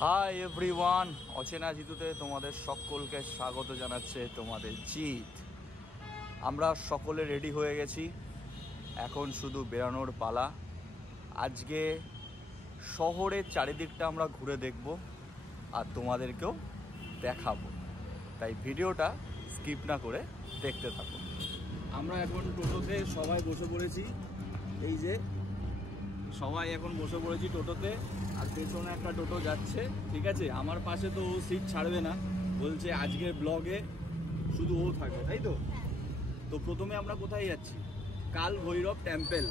Hi everyone, অচেনা জিতুতে তোমাদের সকলকে স্বাগত জানাচ্ছে তোমাদের জিত। আমরা সকলে রেডি হয়ে গেছি, এখন শুধু বেরানোর পালা। আজকে শহরের চারিদিকটা আমরা ঘুরে দেখব আর তোমাদেরকেও দেখাবো, তাই ভিডিওটা স্কিপ না করে দেখতে থাকো। আমরা এখন টোটোতে সবাই বসে পড়েছি, এই যে সবাই এখন বসে পড়েছি টোটোতে। আর পেছনে একটা টোটো যাচ্ছে, ঠিক আছে। আমার পাশে তো ও সিট ছাড়বে না, বলছে আজকের ব্লগে শুধু ও থাকবে, তাই তো। তো প্রথমে আমরা কোথায় যাচ্ছি? কাল ভৈরব টেম্পল,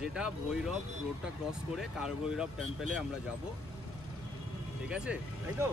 যেটা ভৈরব রোডটা ক্রস করে কাল ভৈরব টেম্পলে আমরা যাব, ঠিক আছে, তাই তো।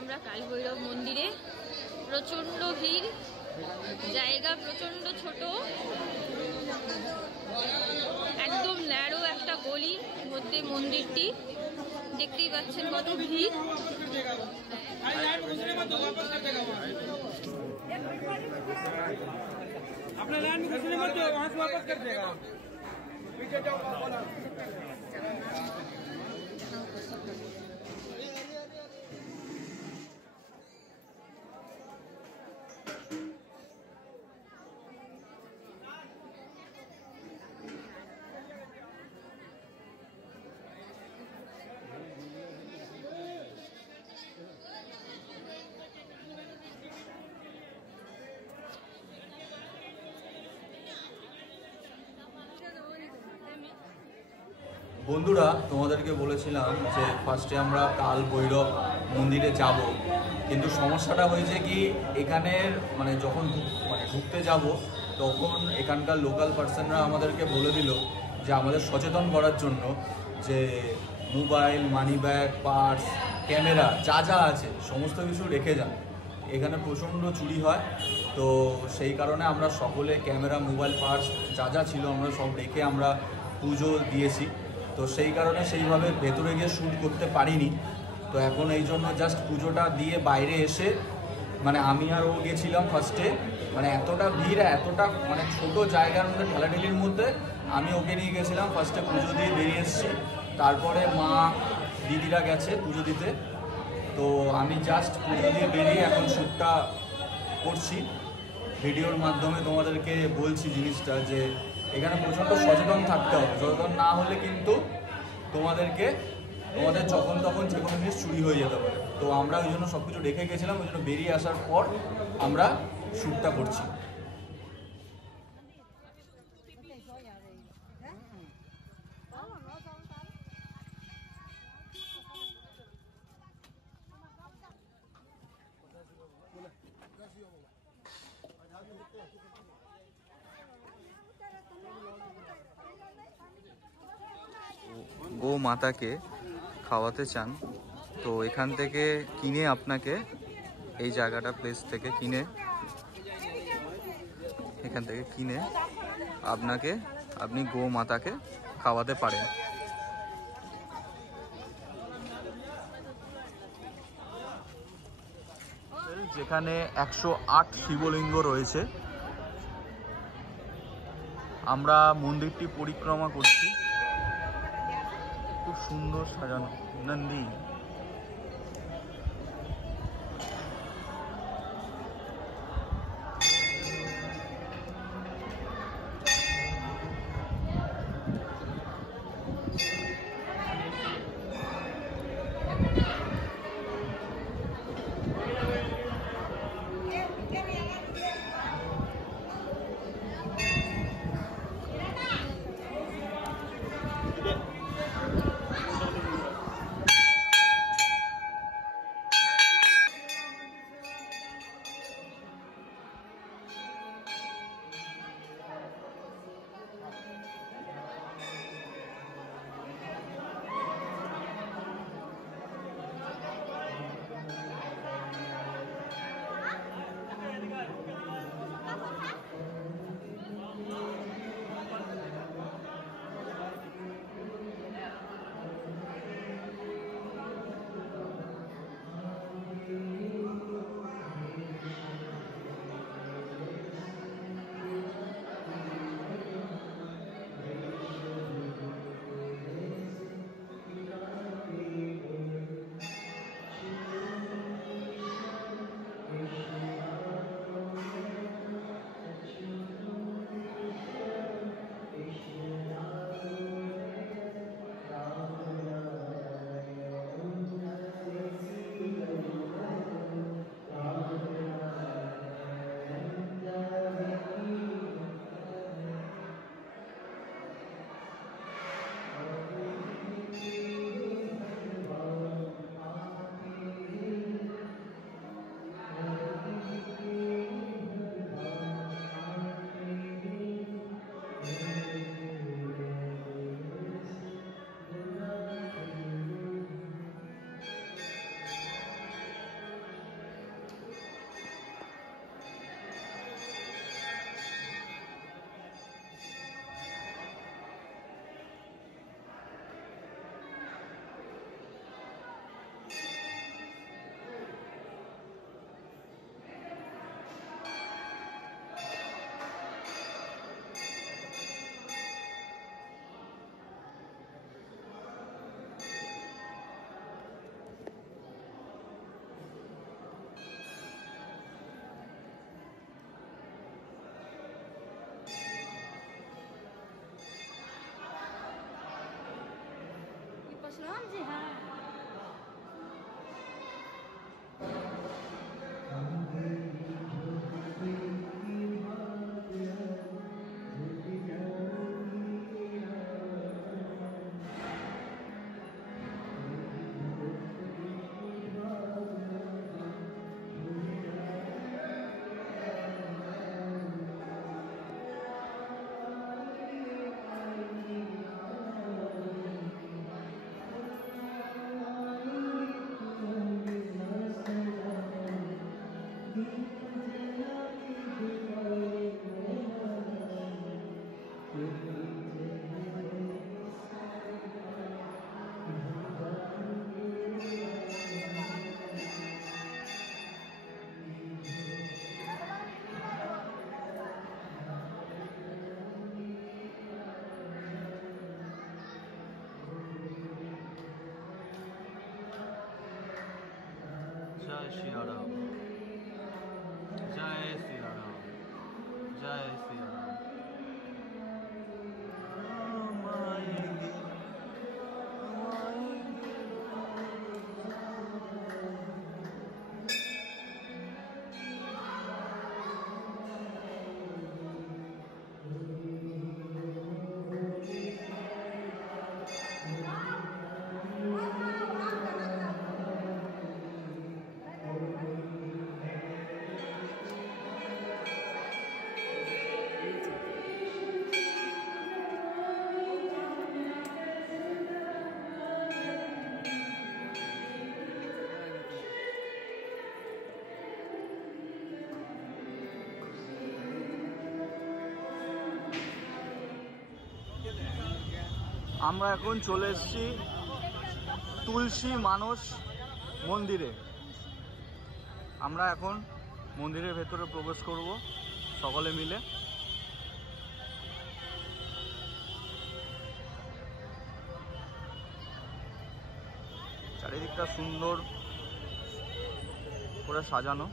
আমরা কাল ভৈরব মন্দিরে, প্রচন্ড ভিড়, জায়গা প্রচন্ড ছোট, একদম ন্যারো একটা গলির মধ্যে মন্দিরটি, দেখতেই পাচ্ছেন কত ভিড়। अपना लैंड में घुसने मत दो, वहां से वापस कर देगा। पीछे जाओ, बोला বন্ধুরা, তোমাদেরকে বলেছিলাম যে ফার্স্টে আমরা কাল ভৈরব মন্দিরে যাব, কিন্তু সমস্যাটা হয়েছে কি, এখানের যখন ঢুকতে যাব তখন এখানকার লোকাল পার্সনরা আমাদেরকে বলে দিল যে আমাদের সচেতন করার জন্য যে mobile, money bag, purse, camera যা যা আছে সমস্ত কিছু রেখে যান। এখানে প্রচণ্ড চুরি হয়, তো সেই কারণে আমরা সকলে ক্যামেরা, মোবাইল, পার্স যা যা ছিল আমরা সব রেখে আমরা পুজো দিয়েছি। তো সেই কারণে সেইভাবে ভেতরে গিয়ে শ্যুট করতে পারিনি। তো এখন এই জন্য জাস্ট পুজোটা দিয়ে বাইরে এসে আমি আর ও গেছিলাম ফার্স্টে, এতটা ভিড়, এতটা ছোট জায়গার মধ্যে ঠেলাঠেলির মধ্যে আমি ওকে নিয়ে গেছিলাম। ফার্স্টে পুজো দিয়ে বেরিয়ে এসেছি, তারপরে মা দিদিরা গেছে পুজো দিতে। তো আমি জাস্ট পুজো দিয়ে বেরিয়ে এখন শ্যুটটা করছি। ভিডিওর মাধ্যমে তোমাদেরকে বলছি জিনিসটা যে এখানে প্রচণ্ড সচেতন থাকতে হবে, সচেতন না হলে কিন্তু তোমাদের যখন তখন যে কোনো জিনিস চুরি হয়ে যেতে পারে। তো আমরা ওই জন্য সব কিছু রেখে গেছিলাম, ওই জন্য বেরিয়ে আসার পর আমরা শ্যুটটা করছি। গো মাতাকে খাওয়াতে চান তো এখান থেকে কিনে, আপনাকে এই জায়গাটা প্লেস থেকে কিনে, এখান থেকে কিনে আপনি গো মাতাকে খাওয়াতে পারেন। যেখানে 108 শিবলিঙ্গ রয়েছে। আমরা মন্দিরটি পরিক্রমা করছি, খুব সুন্দর সাজানো নন্দী। राम जी हैं। जय सिया राम, जय सिया राम, जय सिया राम। राम आएंगे, आएंगे। আমরা এখন চলে এসেছি তুলসী মানস মন্দিরে। আমরা এখন মন্দিরের ভেতরে প্রবেশ করব সকলে মিলে। চারিদিকটা সুন্দর করে সাজানো,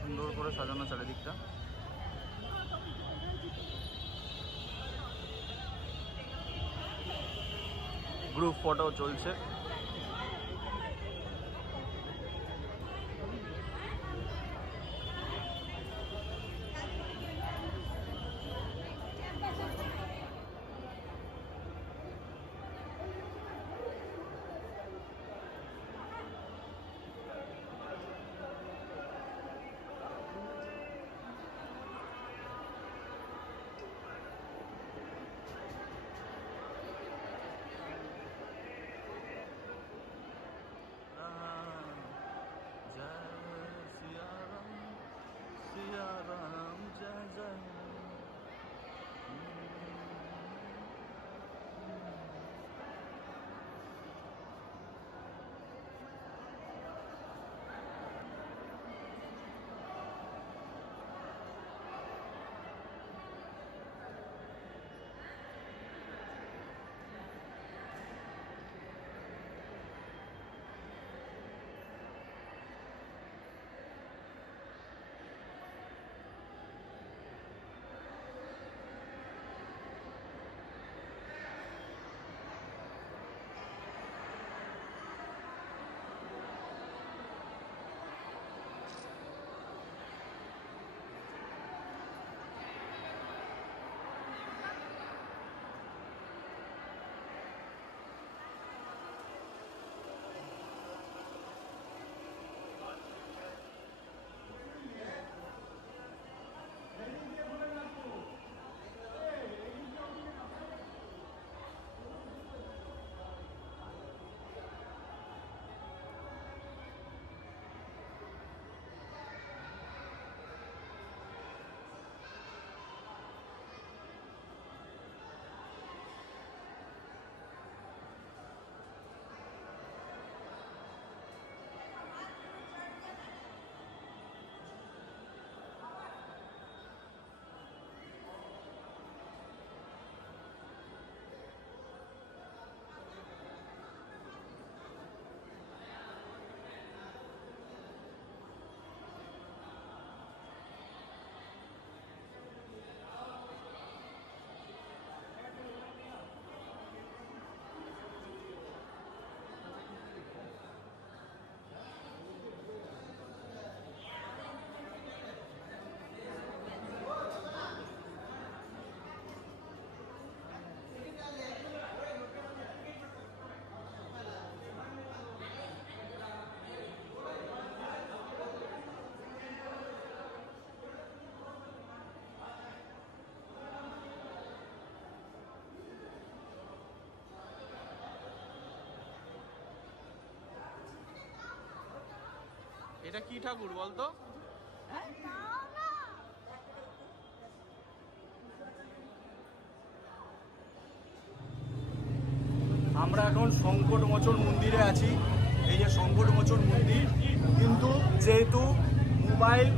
সুন্দর করে সাজানো চারিদিকটা। গ্রুপ ফটো চলছে। এটা কি ঠাকুর বলতো? আমরা এখন সংকটমোচন মন্দিরে আছি। এই যে সংকটমোচন মন্দির, কিন্তু যেহেতু mobile,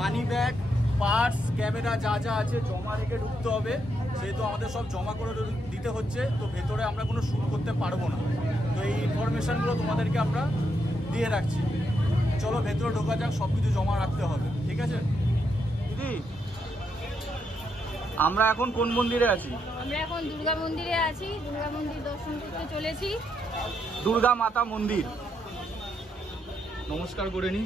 money bag, purse, camera যা যা আছে জমা রেখে ঢুকতে হবে, সেহেতু আমাদের সব জমা করে দিতে হচ্ছে। তো ভেতরে আমরা কোনো শ্যুট করতে পারবো না। তো এই ইনফরমেশানগুলো তোমাদেরকে আমরা দিয়ে রাখছি। চলো ভেতরে ঢোকা যাক, সব কিছু জমা রাখতে হবে, ঠিক আছে দিদি? আমরা এখন কোন মন্দিরে আছি? আমরা এখন দুর্গা মন্দিরে আছি। দুর্গা মন্দির দর্শন করতে চলেছি। দুর্গা মাতা মন্দির। নমস্কার করে নি।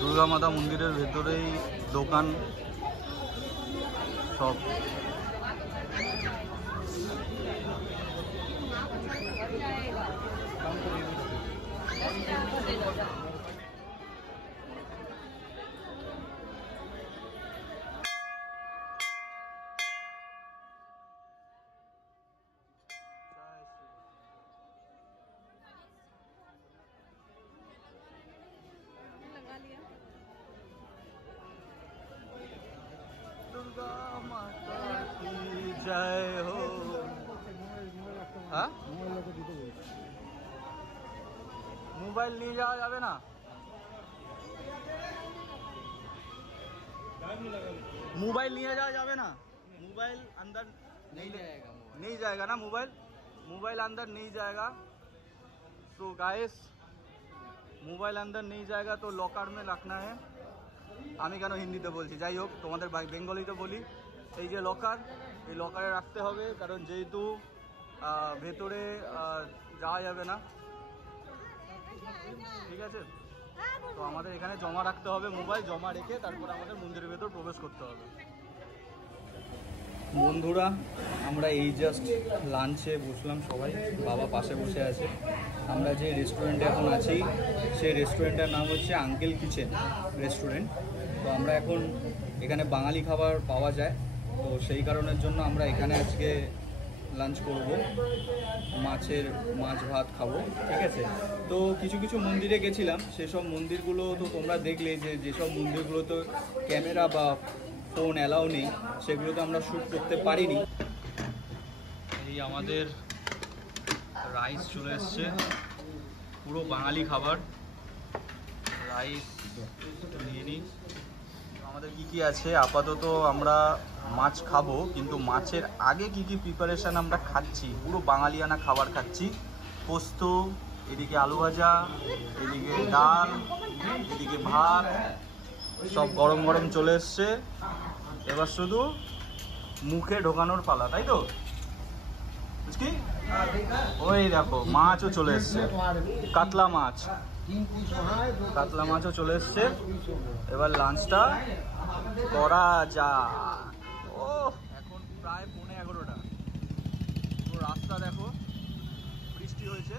দুর্গা মাতা মন্দিরের ভেতরেই দোকান সব। दुर्गा माता की जय हो। हाँ मोबाइल नहीं जाओ जावे ना, मोबाइल नहीं जाओ जावे ना, मोबाइल अंदर नहीं जाएगा ना, मोबाइल अंदर नहीं जाएगा। तो गाइस मोबाइल अंदर नहीं जाएगा तो लॉकर में रखना है। আমি কেন হিন্দিতে বলছি, যাই হোক তোমাদের বেঙ্গলিতে বলি। এই যে লকার, এই লকারে রাখতে হবে, কারণ যেহেতু ভেতরে যাওয়া যাবে না, ঠিক আছে? তো আমাদের এখানে জমা রাখতে হবে, মোবাইল জমা রেখে তারপর আমাদের মন্দিরের ভেতর প্রবেশ করতে হবে। বন্ধুরা আমরা এই জাস্ট লাঞ্চে বসলাম সবাই, বাবা পাশে বসে আছে। আমরা যে রেস্টুরেন্টে এখন আছি সেই রেস্টুরেন্টের নাম হচ্ছে আঙ্কেল কিচেন রেস্টুরেন্ট। তো আমরা এখন এখানে বাঙালি খাবার পাওয়া যায়, তো সেই কারণের জন্য আমরা এখানে আজকে লাঞ্চ করব, মাছ ভাত খাবো, ঠিক আছে? তো কিছু কিছু মন্দিরে গেছিলাম, সেসব মন্দিরগুলো তো তোমরা দেখলে যে যেসব মন্দিরগুলো তো ক্যামেরা বা ফোন অ্যালাউ নেই, সেগুলোতে আমরা শ্যুট করতে পারিনি। এই আমাদের রাইস চলে এসছে, পুরো বাঙালি খাবার। রাইস নিয়ে নিই। আমাদের কি আছে আপাতত, আমরা মাছ খাবো, কিন্তু মাছের আগে কি প্রিপারেশন আমরা খাচ্ছি, পুরো বাঙালিয়ানা খাবার খাচ্ছি। পোস্ত, এদিকে আলু ভাজা, এদিকে ডাল, এদিকে ভাত, সব গরম গরম চলে এসছে। এবার শুধু মুখে ঢোকানোর পালা, তাই তো? বুঝকি? ওই দেখো মাছও চলে এসছে, কাতলা মাছও চলে এসছে। এবার লাঞ্চটা করা যা। ও এখন প্রায় 11:30। তো রাস্তা দেখো, বৃষ্টি হয়েছে,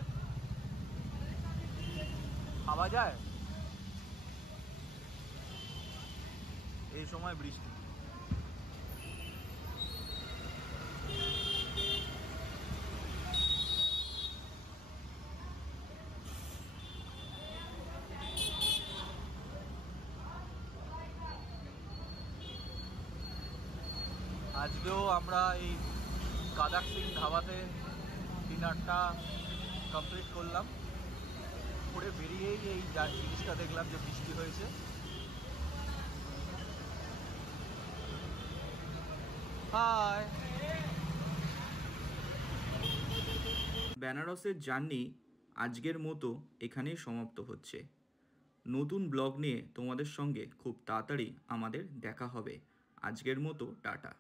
খাওয়া যায় এই সময় বৃষ্টি। আজকেও আমরা এই কাদাক সিং ধাবাতে ডিনারটা কমপ্লিট করলাম, করে বেরিয়েই এই জিনিসটা দেখলাম যে বৃষ্টি হয়েছে। হাই। বেনারসের জার্নি আজকের মতো এখানেই সমাপ্ত হচ্ছে। নতুন ব্লগ নিয়ে তোমাদের সঙ্গে খুব তাড়াতাড়ি আমাদের দেখা হবে। আজকের মতো টাটা।